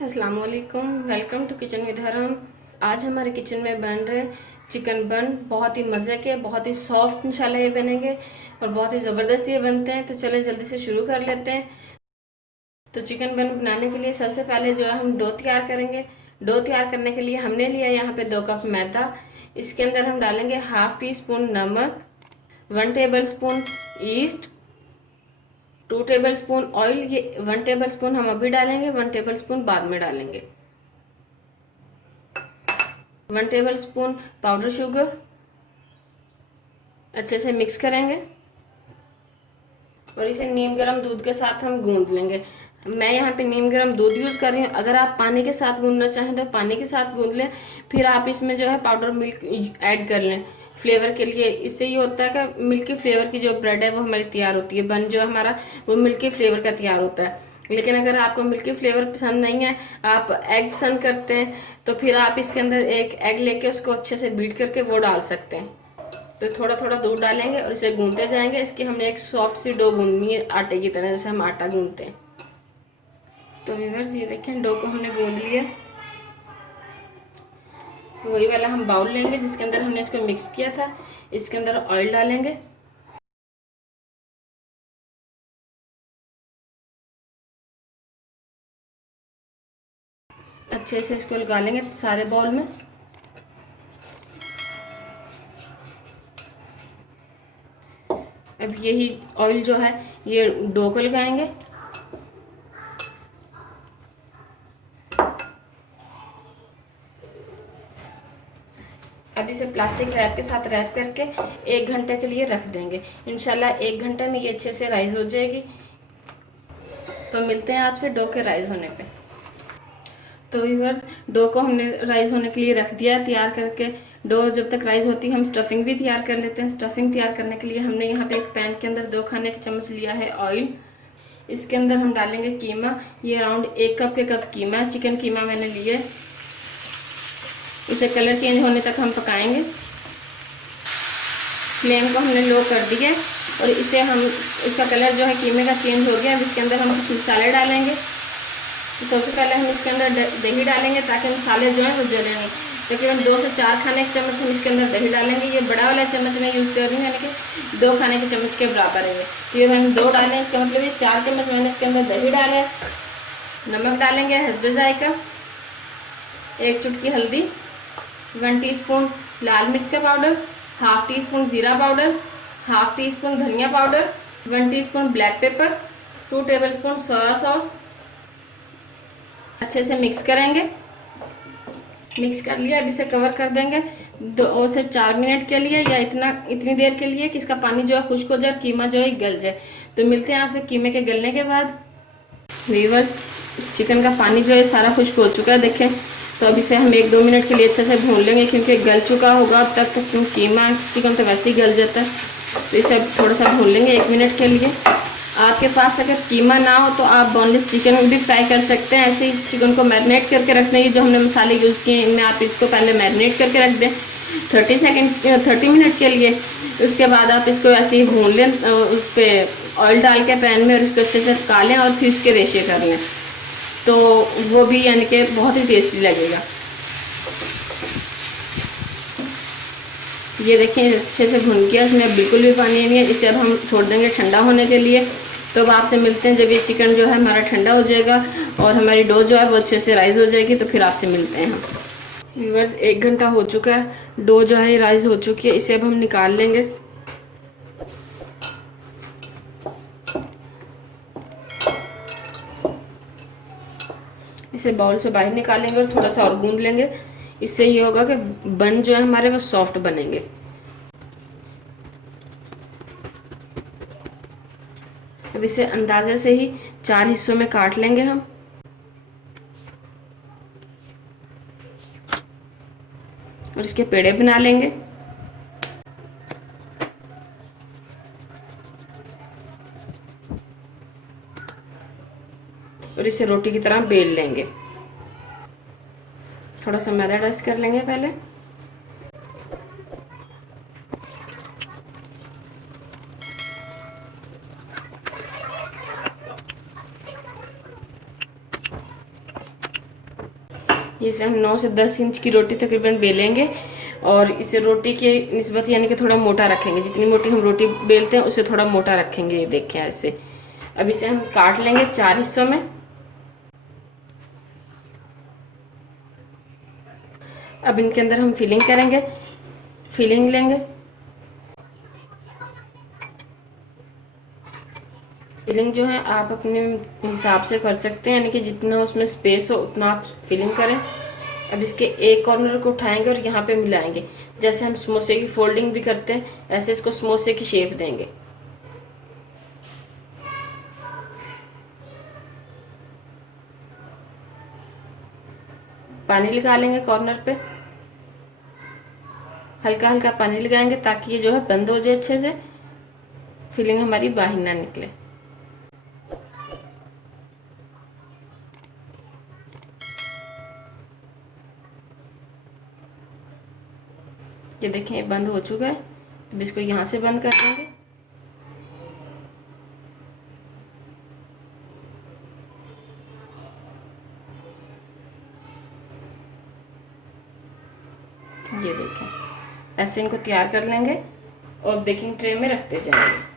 अस्सलाम वालेकुम, welcome to kitchen with हरम। आज हमारे किचन में बन रहे चिकन बन बहुत ही मज़े के, बहुत ही सॉफ्ट इंशाल्लाह ये बनेंगे और बहुत ही ज़बरदस्त ये बनते हैं। तो चले जल्दी से शुरू कर लेते हैं। तो चिकन बन बनाने के लिए सबसे पहले जो है हम डो तैयार करेंगे। डो तैयार करने के लिए हमने लिया यहाँ पे 2 कप मैदा। इसके अंदर हम डालेंगे हाफ टी स्पून नमक, 1 table spoon east, 2 table spoon oil. ये 1 टेबल स्पून हम अभी डालेंगे, 1 टेबल स्पून बाद में डालेंगे। 1 टेबल स्पून पाउडर शुगर। अच्छे से मिक्स करेंगे और इसे नीम गर्म दूध के साथ हम गूंद लेंगे। मैं यहाँ पे नीम गर्म दूध यूज़ कर रही हूँ। अगर आप पानी के साथ गूंदना चाहें तो पानी के साथ गूंद लें, फिर आप इसमें जो है पाउडर मिल्क ऐड कर लें फ्लेवर के लिए। इससे ये होता है कि मिल्की फ्लेवर की जो ब्रेड है वो हमारी तैयार होती है। बन जो हमारा वो मिल्की फ्लेवर का तैयार होता है। लेकिन अगर आपको मिल्की फ्लेवर पसंद नहीं है, आप एग पसंद करते हैं, तो फिर आप इसके अंदर एक एग लेके उसको अच्छे से बीट करके वो डाल सकते हैं। तो थोड़ा थोड़ा दूध डालेंगे और इसे गूंदते जाएंगे। इसकी हमने एक सॉफ्ट सी डो गूंदनी है आटे की तरह, जैसे हम आटा गूंदते हैं। तो व्यूअर्स ये देखें, डो को हमने गूंद लिया। वही वाला हम बाउल लेंगे जिसके अंदर हमने इसको मिक्स किया था। इसके अंदर ऑयल डालेंगे। अच्छे से इसको लगा लेंगे सारे बाउल में। अब यही ऑयल जो है ये डो को लगाएंगे। अब इसे प्लास्टिक रैप के साथ रैप करके 1 घंटे के लिए रख देंगे। इंशाल्लाह 1 घंटे में ये अच्छे से राइज हो जाएगी। तो मिलते हैं आपसे डो के राइज होने पे। तो व्यूअर्स, डो को हमने राइज होने के लिए रख दिया तैयार करके। डो जब तक राइज होती है हम स्टफिंग भी तैयार कर लेते हैं। स्टफिंग तैयार करने के लिए हमने यहाँ पे एक पैन के अंदर 2 खाने के चम्मच लिया है ऑयल। इसके अंदर हम डालेंगे कीमा। ये अराउंड 1 कप के कप कीमा, चिकन कीमा मैंने लिए। इसे कलर चेंज होने तक हम पकाएंगे। फ्लेम को हमने लो कर दिया और इसे हम इसका कलर जो है कीमे का चेंज हो गया। अब इसके अंदर हम कुछ मसाले डालेंगे। तो सबसे पहले हम इसके अंदर दही डालेंगे ताकि मसाले जो हैं वो जले नहीं। तकरीबन 2 से 4 खाने के चम्मच हम इसके अंदर दही डालेंगे। ये बड़ा वाला चम्मच मैं यूज़ कर रही हूँ, यानी कि 2 खाने के चम्मच के बराबर है। तो ये हम 2 डालें, इसका मतलब ये 4 चम्मच मैंने इसके अंदर दही डाले। नमक डालेंगे हस्बे जायका, 1 चुटकी हल्दी, 1 टीस्पून लाल मिर्च का पाउडर, हाफ टी स्पून ज़ीरा पाउडर, हाफ टी स्पून धनिया powder, 1 teaspoon black pepper, 2 tablespoon soya sauce. अच्छे से मिक्स करेंगे। मिक्स कर लिया। अब इसे कवर कर देंगे 2 से 4 मिनट के लिए, या इतनी देर के लिए कि इसका पानी जो है खुश्क हो जाए, कीमा जो है गल जाए। तो मिलते हैं आपसे कीमे के गलने के बाद। व्यूअर्स, चिकन का पानी जो है सारा खुश्क हो चुका है, देखें। तो अब इसे हम 1-2 मिनट के लिए अच्छे से भून लेंगे, क्योंकि गल चुका होगा अब तक। तो कीमा चिकन तो वैसे ही गल जाता है। तो इसे थोड़ा सा भून लेंगे 1 मिनट के लिए। आपके पास अगर कीमा ना हो तो आप बोनलेस चिकन भी फ्राई कर सकते हैं। ऐसे ही चिकन को मैरिनेट करके रख देंगे। जो हमने मसाले यूज़ किए इनमें आप इसको पहले मैरिनेट करके रख दें 30 मिनट के लिए। उसके बाद आप इसको ऐसे ही भून लें उस पर ऑयल डाल के पैन में, और इसको अच्छे से पका लें और फिर इसके रेशे कर लें। तो वो भी यानी कि बहुत ही टेस्टी लगेगा। ये देखें अच्छे से भुन गया, इसमें बिल्कुल भी पानी नहीं है। इसे अब हम छोड़ देंगे ठंडा होने के लिए। तो अब आपसे मिलते हैं जब ये चिकन जो है हमारा ठंडा हो जाएगा और हमारी डो जो है वो अच्छे से राइज हो जाएगी। तो फिर आपसे मिलते हैं हम। व्यूअर्स, 1 घंटा हो चुका है, डो जो है राइज हो चुकी है। इसे अब हम निकाल लेंगे। इसे बाउल से बाहर निकालेंगे और थोड़ा सा और गूंद लेंगे। इससे ये होगा कि बन जो है हमारे वो सॉफ्ट बनेंगे। अब इसे अंदाजे से ही 4 हिस्सों में काट लेंगे हम, और इसके पेड़े बना लेंगे। और इसे रोटी की तरह बेल लेंगे। थोड़ा सा मैदा डस्ट कर लेंगे पहले। इसे हम 9 से 10 इंच की रोटी तकरीबन बेलेंगे और इसे रोटी के निस्बत यानी कि थोड़ा मोटा रखेंगे। जितनी मोटी हम रोटी बेलते हैं उससे थोड़ा मोटा रखेंगे। ये देखें ऐसे। अब इसे हम काट लेंगे 4 हिस्सों में। अब इनके अंदर हम फिलिंग करेंगे, फिलिंग लेंगे। फिलिंग जो है आप अपने हिसाब से कर सकते हैं, यानी कि जितना उसमें स्पेस हो उतना आप फिलिंग करें। अब इसके एक कॉर्नर को उठाएंगे और यहाँ पे मिलाएंगे। जैसे हम समोसे की फोल्डिंग भी करते हैं ऐसे इसको समोसे की शेप देंगे। पानी लगा लेंगे कॉर्नर पे, हल्का हल्का पानी लगाएंगे ताकि ये जो है बंद हो जाए अच्छे से, फिलिंग हमारी बाहर ना निकले। ये देखें ये बंद हो चुका है। अब इसको यहाँ से बंद कर देंगे। ये देखें ऐसे इनको तैयार कर लेंगे और बेकिंग ट्रे में रखते जाएंगे।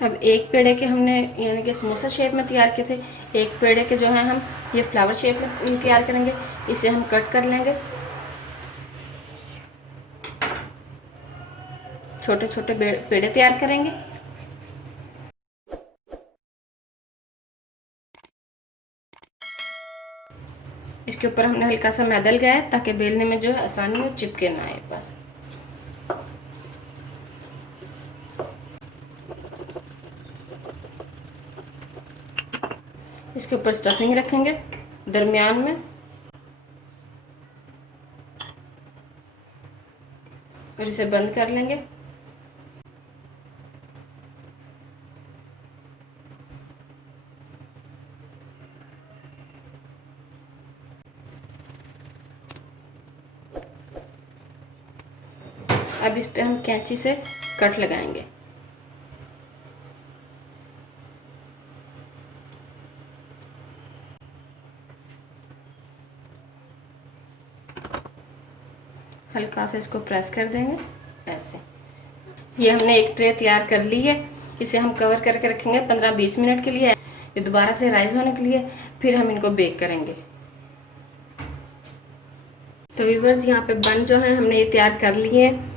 अब एक पेड़े के हमने यानी कि समोसा शेप में तैयार किए थे, एक पेड़े के जो है हम ये फ्लावर शेप में तैयार करेंगे। इसे हम कट कर लेंगे, छोटे छोटे पेड़े तैयार करेंगे। इसके ऊपर हमने हल्का सा मैदा लगाया है ताकि बेलने में जो है आसानी हो, चिपके ना आए बस। इसके ऊपर स्टफिंग रखेंगे दरमियान में और इसे बंद कर लेंगे। अब इस पे हम कैंची से कट लगाएंगे। हल्का से इसको प्रेस कर देंगे ऐसे। ये हमने एक ट्रे तैयार कर ली है। इसे हम कवर करके रखेंगे 15-20 मिनट के लिए, ये दोबारा से राइज होने के लिए, फिर हम इनको बेक करेंगे। तो व्यूअर्स यहाँ पे बन जो है हमने ये तैयार कर लिए हैं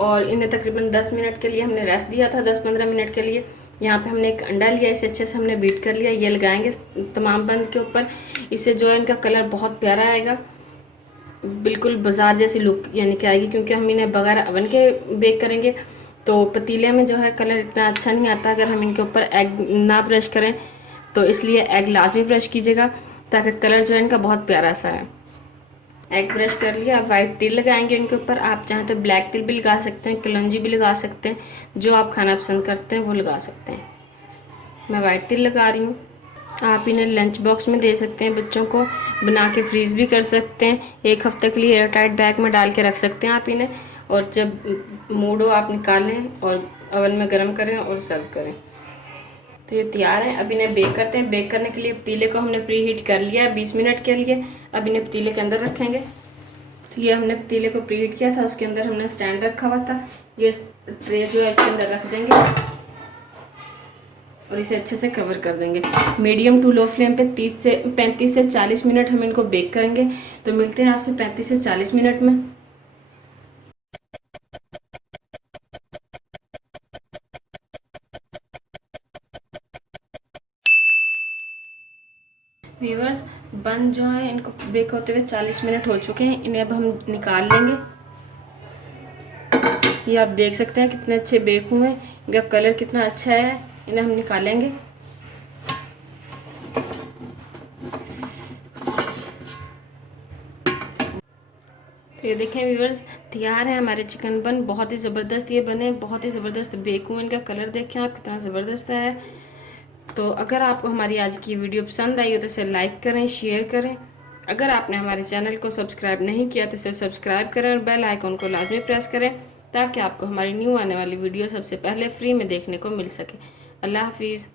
और इन्हें तकरीबन 10 मिनट के लिए हमने रेस्ट दिया था, 10-15 मिनट के लिए। यहाँ पे हमने एक अंडा लिया, इसे अच्छे से हमने बीट कर लिया। ये लगाएंगे तमाम बंद के ऊपर। इससे जो है इनका कलर बहुत प्यारा आएगा, बिल्कुल बाजार जैसी लुक यानी कि आएगी, क्योंकि हम इन्हें बगैर अवन के बेक करेंगे तो पतीले में जो है कलर इतना अच्छा नहीं आता अगर हम इनके ऊपर एग ना ब्रश करें। तो इसलिए एग लाजमी ब्रश कीजिएगा ताकि कलर जो है इनका बहुत प्यारा सा है। एग ब्रश कर लिया। अब वाइट तिल लगाएंगे इनके ऊपर। आप चाहें तो ब्लैक तिल भी लगा सकते हैं, कलौंजी भी लगा सकते हैं, जो आप खाना पसंद करते हैं वो लगा सकते हैं। मैं वाइट तिल लगा रही हूँ। आप इन्हें लंच बॉक्स में दे सकते हैं, बच्चों को बना के फ्रीज़ भी कर सकते हैं। 1 हफ्ते के लिए एयर टाइट बैग में डाल के रख सकते हैं आप इन्हें, और जब मूड हो आप निकालें और ओवन में गर्म करें और सर्व करें। तो ये तैयार है। अब इन्हें बेक करते हैं। बेक करने के लिए पतीले को हमने प्री हीट कर लिया है 20 मिनट के लिए। अब इन्हें पतीले के अंदर रखेंगे। तो ये हमने पतीले को प्री हीट किया था, उसके अंदर हमने स्टैंड रखा हुआ था। ये ट्रे जो है इसके अंदर रख देंगे और इसे अच्छे से कवर कर देंगे। मीडियम टू लो फ्लेम पे 35 से 40 मिनट हम इनको बेक करेंगे। तो मिलते हैं आपसे 35 से 40 मिनट में। व्यूअर्स बन जो है इनको बेक होते हुए 40 मिनट हो चुके हैं। इन्हें अब हम निकाल लेंगे। ये आप देख सकते हैं कितने अच्छे बेक हुए हैं, इनका कलर कितना अच्छा है। इन्हें हम निकालेंगे। तो ये देखें व्यूअर्स तैयार है हमारे चिकन बन। बहुत ही ज़बरदस्त ये बने, बहुत ही ज़बरदस्त बेक हुए। इनका कलर देखें आप कितना ज़बरदस्त है। तो अगर आपको हमारी आज की वीडियो पसंद आई हो तो इसे लाइक करें, शेयर करें। अगर आपने हमारे चैनल को सब्सक्राइब नहीं किया तो इसे सब्सक्राइब करें और बेल आइकन को लाजमी प्रेस करें ताकि आपको हमारी न्यू आने वाली वीडियो सबसे पहले फ्री में देखने को मिल सके। अल्लाह हाफिज़।